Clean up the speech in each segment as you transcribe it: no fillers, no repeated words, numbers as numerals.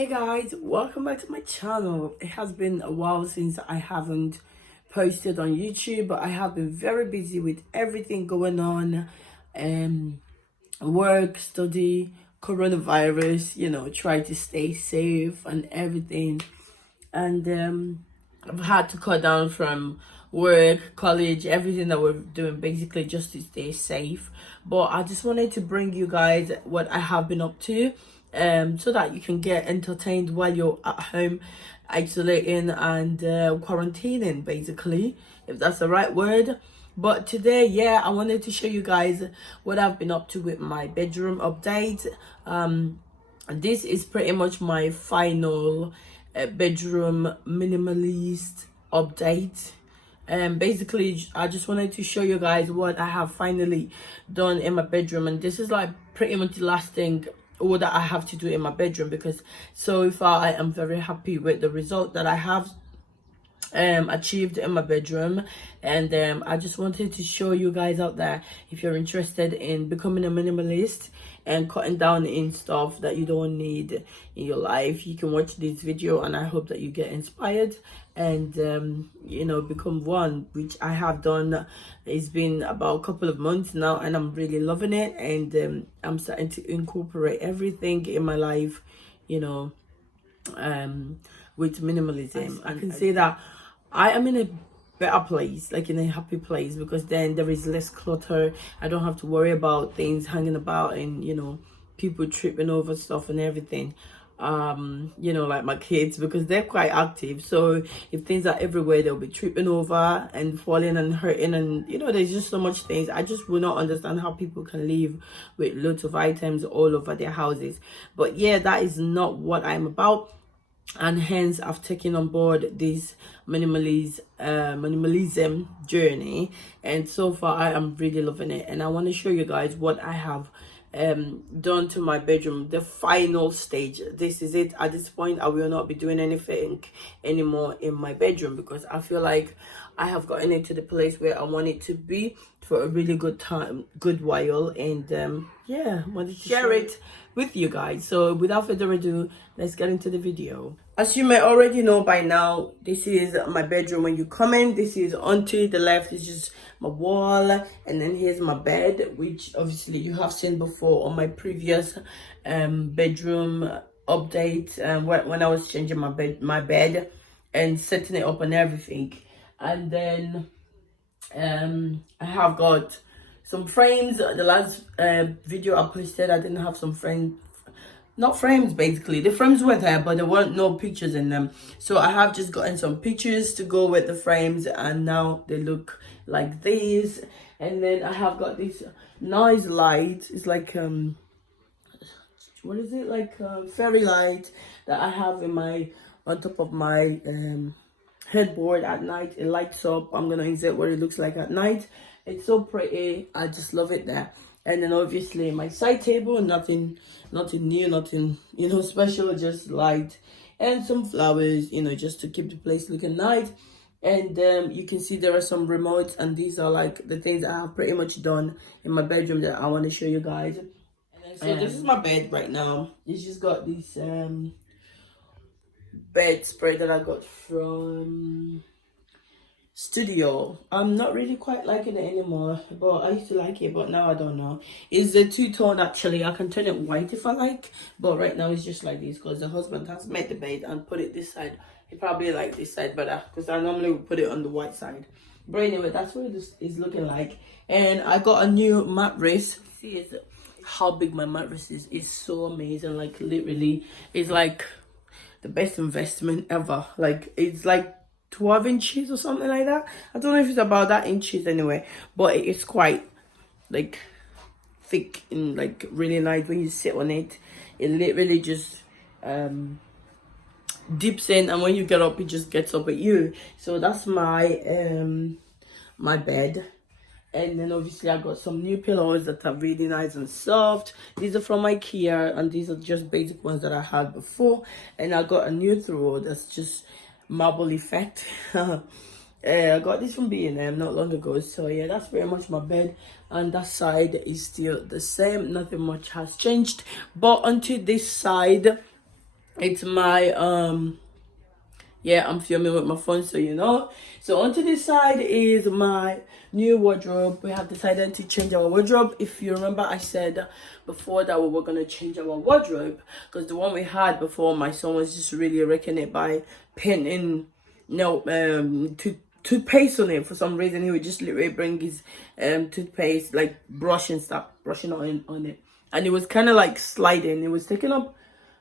Hey guys, welcome back to my channel. It has been a while since I haven't posted on YouTube, but I have been very busy with everything going on, work, study, coronavirus, try to stay safe and everything. And I've had to cut down from work, college, everything that we're doing basically just to stay safe. But I just wanted to bring you guys what I have been up to, so that you can get entertained while you're at home isolating and quarantining, basically, if that's the right word. But today, yeah, I wanted to show you guys what I've been up to with my bedroom update. This is pretty much my final bedroom minimalist update. Basically, I just wanted to show you guys what I have finally done in my bedroom, and this is like pretty much the last thing all that I have to do in my bedroom, because so far I am very happy with the result that I have achieved in my bedroom. And I just wanted to show you guys out there, if you're interested in becoming a minimalist and cutting down in stuff that you don't need in your life, you can watch this video, and I hope that you get inspired and become one, which I have done. It's been about a couple of months now and I'm really loving it, and I'm starting to incorporate everything in my life, with minimalism. I can say that I am in a better place, like in a happy place, because then there is less clutter. I don't have to worry about things hanging about and people tripping over stuff and everything. Like my kids, because they're quite active, so if things are everywhere, they'll be tripping over and falling and hurting, and there's just so much things. I just will not understand how people can live with loads of items all over their houses. But yeah, that is not what I'm about, and hence I've taken on board this minimalism journey, and so far I am really loving it. And I want to show you guys what I have done to my bedroom, the final stage. This is it. At this point, I will not be doing anything anymore in my bedroom, because I feel like I have gotten it to the place where I want it to be for a really good while. And yeah, I wanted to share it with you guys. So without further ado, let's get into the video. As you may already know by now, this is my bedroom. When you come in, this is onto the left is just my wall, and then here's my bed, which obviously you have seen before on my previous bedroom update, when I was changing my bed and setting it up and everything. And then I have got some frames. The last video I posted, I didn't have some frames, basically. The frames were there, but there weren't no pictures in them. So I have just gotten some pictures to go with the frames, and now they look like this. And then I have got this nice light. It's like what is it, like fairy light that I have on top of my headboard at night. It lights up. I'm gonna insert what it looks like at night. It's so pretty. I just love it there. And then obviously my side table, nothing new, nothing special, just light and some flowers, just to keep the place looking nice. And you can see there are some remotes, and these are like the things I have pretty much done in my bedroom that I want to show you guys. And then, so this is my bed right now. It's just got this bed spray that I got from Studio. I'm not really quite liking it anymore, but I used to like it, but now I don't know. It's a two-tone actually. I can turn it white if I like, but right now it's just like this because the husband has made the bed and put it this side. He probably like this side better, because I normally would put it on the white side. But anyway, that's what it is looking like. And I got a new mattress. See how big my mattress is. It's so amazing. Like literally, it's like the best investment ever. Like it's like 12 inches or something like that. I don't know if it's about that inches anyway, but it's quite like thick and like really nice. When you sit on it, it literally just dips in, and when you get up, it just gets up at you. So that's my my bed. And then obviously I got some new pillows that are really nice and soft. These are from IKEA, and these are just basic ones that I had before. And I got a new throw that's just marble effect. I got this from B&M not long ago. So yeah, that's very much my bed, and that side is still the same. Nothing much has changed. But onto this side, It's my yeah, I'm filming with my phone, so you know. So onto this side is my new wardrobe. We have decided to change our wardrobe. If you remember, I said before that we were gonna change our wardrobe because the one we had before, my son was just really wrecking it by pinning no toothpaste on it. For some reason, he would just literally bring his toothpaste, like brushing on it, and it was kind of like sliding. It was taking up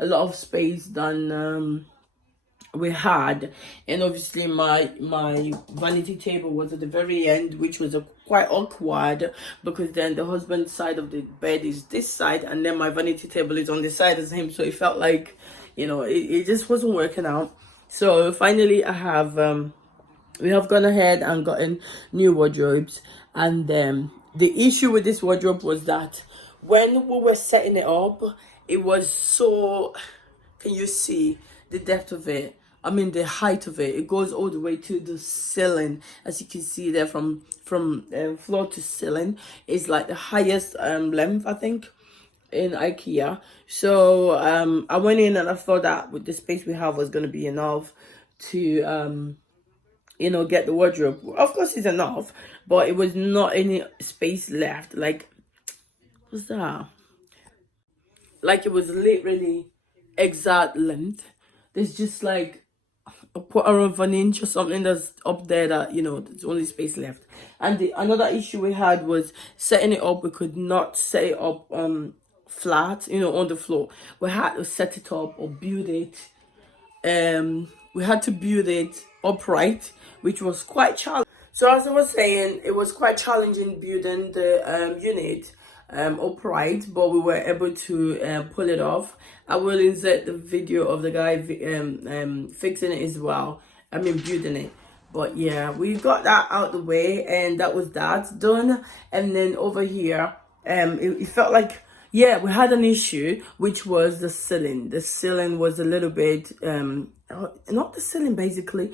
a lot of space than we had. And obviously my vanity table was at the very end, which was a quite awkward because then the husband's side of the bed is this side and then my vanity table is on the side as him, so it felt like, you know, it just wasn't working out. So finally we have gone ahead and gotten new wardrobes. And the issue with this wardrobe was that when we were setting it up, it was so, can you see the depth of it? I mean, the height of it. It goes all the way to the ceiling, as you can see there, from floor to ceiling. It's like the highest length, I think, in IKEA. So I went in and I thought that with the space we have was going to be enough to you know, get the wardrobe. Of course it's enough, but it was not any space left. Like, what's that? Like, it was literally exact length. There's just like a quarter of an inch or something that's up there that, you know, there's only space left. And the another issue we had was setting it up. We could not set it up flat, you know, on the floor. We had to set it up or build it. We had to build it upright, which was quite challenging. So as I was saying, it was quite challenging building the unit upright, but we were able to pull it off. I will insert the video of the guy fixing it as well. I mean, building it. But yeah, we got that out the way, and that was that done. And then over here, it felt like, yeah, we had an issue, which was the ceiling. The ceiling was a little bit not the ceiling, basically,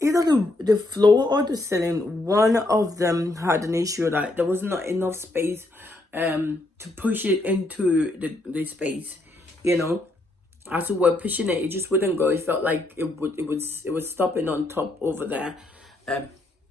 either the floor or the ceiling. One of them had an issue that there was not enough space to push it into the space, you know. As we were pushing it, it just wouldn't go. It felt like it was stopping on top over there.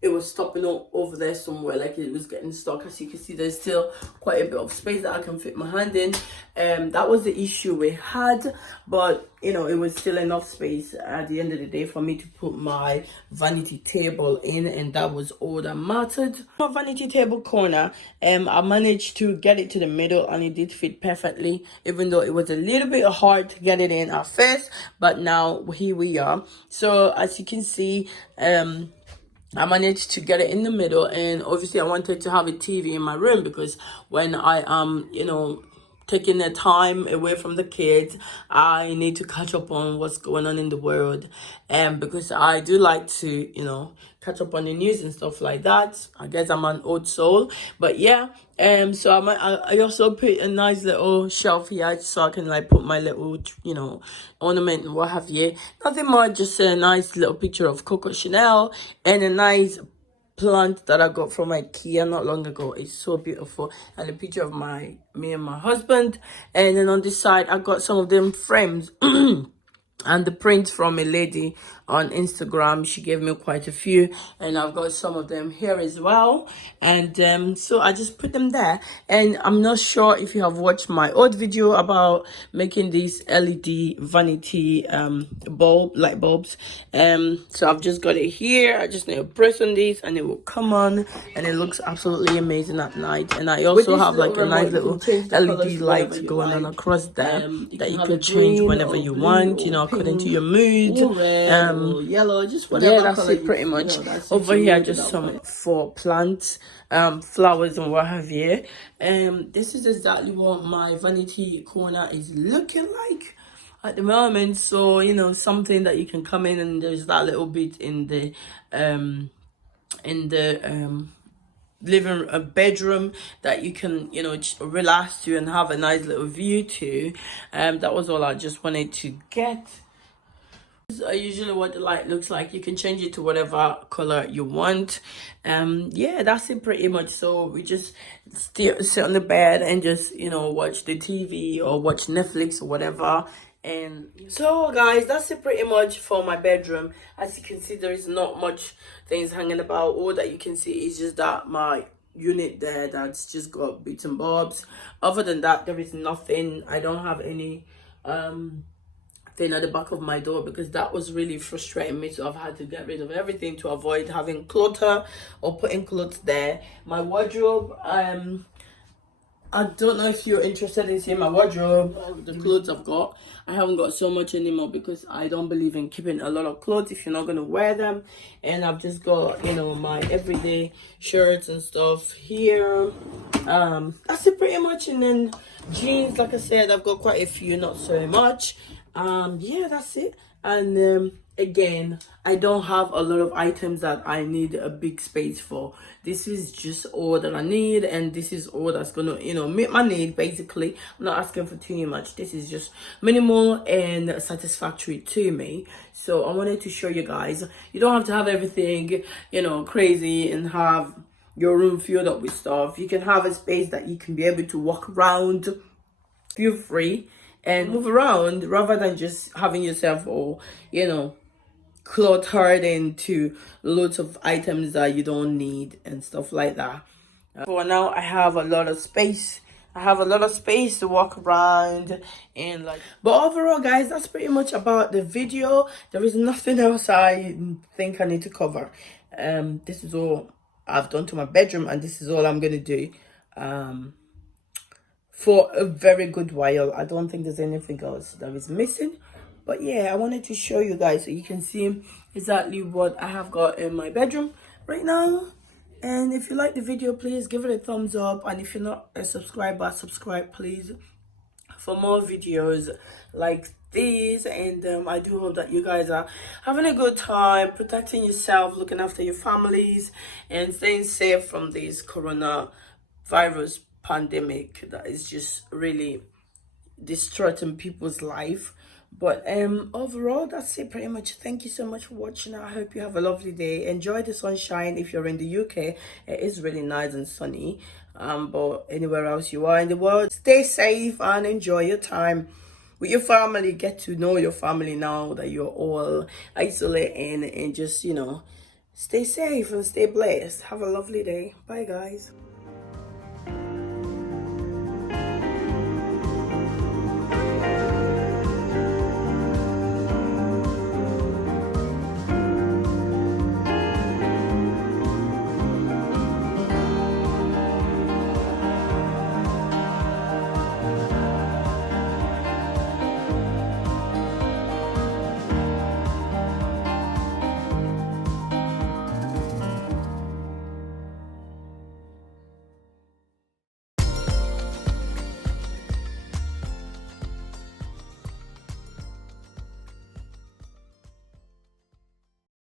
It was stopping over there somewhere, like it was getting stuck. As you can see, there's still quite a bit of space that I can fit my hand in. That was the issue we had, but you know, it was still enough space at the end of the day for me to put my vanity table in, and that was all that mattered. My vanity table corner, I managed to get it to the middle, and it did fit perfectly, even though it was a little bit hard to get it in at first, but now here we are. So as you can see, I managed to get it in the middle, and obviously I wanted to have a TV in my room because when I am, you know, taking the time away from the kids, I need to catch up on what's going on in the world, and because I do like to, you know, catch up on the news and stuff like that. I guess I'm an old soul, but yeah. So I also put a nice little shelf here so I can like put my little, you know, ornament and what have you. Nothing more, just a nice little picture of Coco Chanel and a nice plant that I got from IKEA not long ago. It's so beautiful, and a picture of me and my husband. And then on this side I got some of them frames and the prints from a lady on Instagram. She gave me quite a few, and I've got some of them here as well. And so I just put them there. And I'm not sure if you have watched my old video about making these LED vanity light bulbs. So I've just got it here. I just need to press on this and it will come on, and it looks absolutely amazing at night. And I also have like a nice little LED light going on across there that you can change whenever you want, you know, according to your mood. Yellow, just whatever. Yeah, that's it pretty much. Over here, just some for plants, flowers and what have you. This is exactly what my vanity corner is looking like at the moment. So, you know, something that you can come in, and there's that little bit in the living bedroom that you can, you know, relax to and have a nice little view to. That was all I just wanted to get. Usually what the light looks like. You can change it to whatever color you want. Yeah, that's it pretty much. So we just sit on the bed and just, you know, watch the TV or watch Netflix or whatever. And so guys, that's it pretty much for my bedroom. As you can see, there is not much things hanging about. All that you can see is just that my unit there that's just got bits and bobs. Other than that, there is nothing. I don't have any thing at the back of my door because that was really frustrating me, so I've had to get rid of everything to avoid having clutter or putting clothes there. My wardrobe, I don't know if you're interested in seeing my wardrobe, the clothes I've got. I haven't got so much anymore because I don't believe in keeping a lot of clothes if you're not going to wear them. And I've just got, you know, my everyday shirts and stuff here. That's it pretty much. And then jeans, like I said, I've got quite a few, not so much. Yeah, that's it. And again, I don't have a lot of items that I need a big space for. This is just all that I need, and this is all that's gonna, you know, meet my need. Basically, I'm not asking for too much. This is just minimal and satisfactory to me. So I wanted to show you guys, you don't have to have everything, you know, crazy and have your room filled up with stuff. You can have a space that you can be able to walk around, feel free, and move around, rather than just having yourself all, you know, cluttered into loads of items that you don't need and stuff like that. For now, I have a lot of space. I have a lot of space to walk around and like. But overall, guys, that's pretty much about the video. There is nothing else I think I need to cover. This is all I've done to my bedroom, and this is all I'm gonna do. For a very good while. I don't think there's anything else that is missing. But yeah, I wanted to show you guys so you can see exactly what I have got in my bedroom right now. And if you like the video, please give it a thumbs up. And if you're not a subscriber, subscribe please for more videos like these. And I do hope that you guys are having a good time, protecting yourself, looking after your families, and staying safe from this coronavirus pandemic that is just really distorting people's life. But overall, that's it pretty much. Thank you so much for watching. I hope you have a lovely day. Enjoy the sunshine. If you're in the UK, it is really nice and sunny. But anywhere else you are in the world, stay safe and enjoy your time with your family. Get to know your family now that you're all isolating, and just, you know, stay safe and stay blessed. Have a lovely day. Bye guys.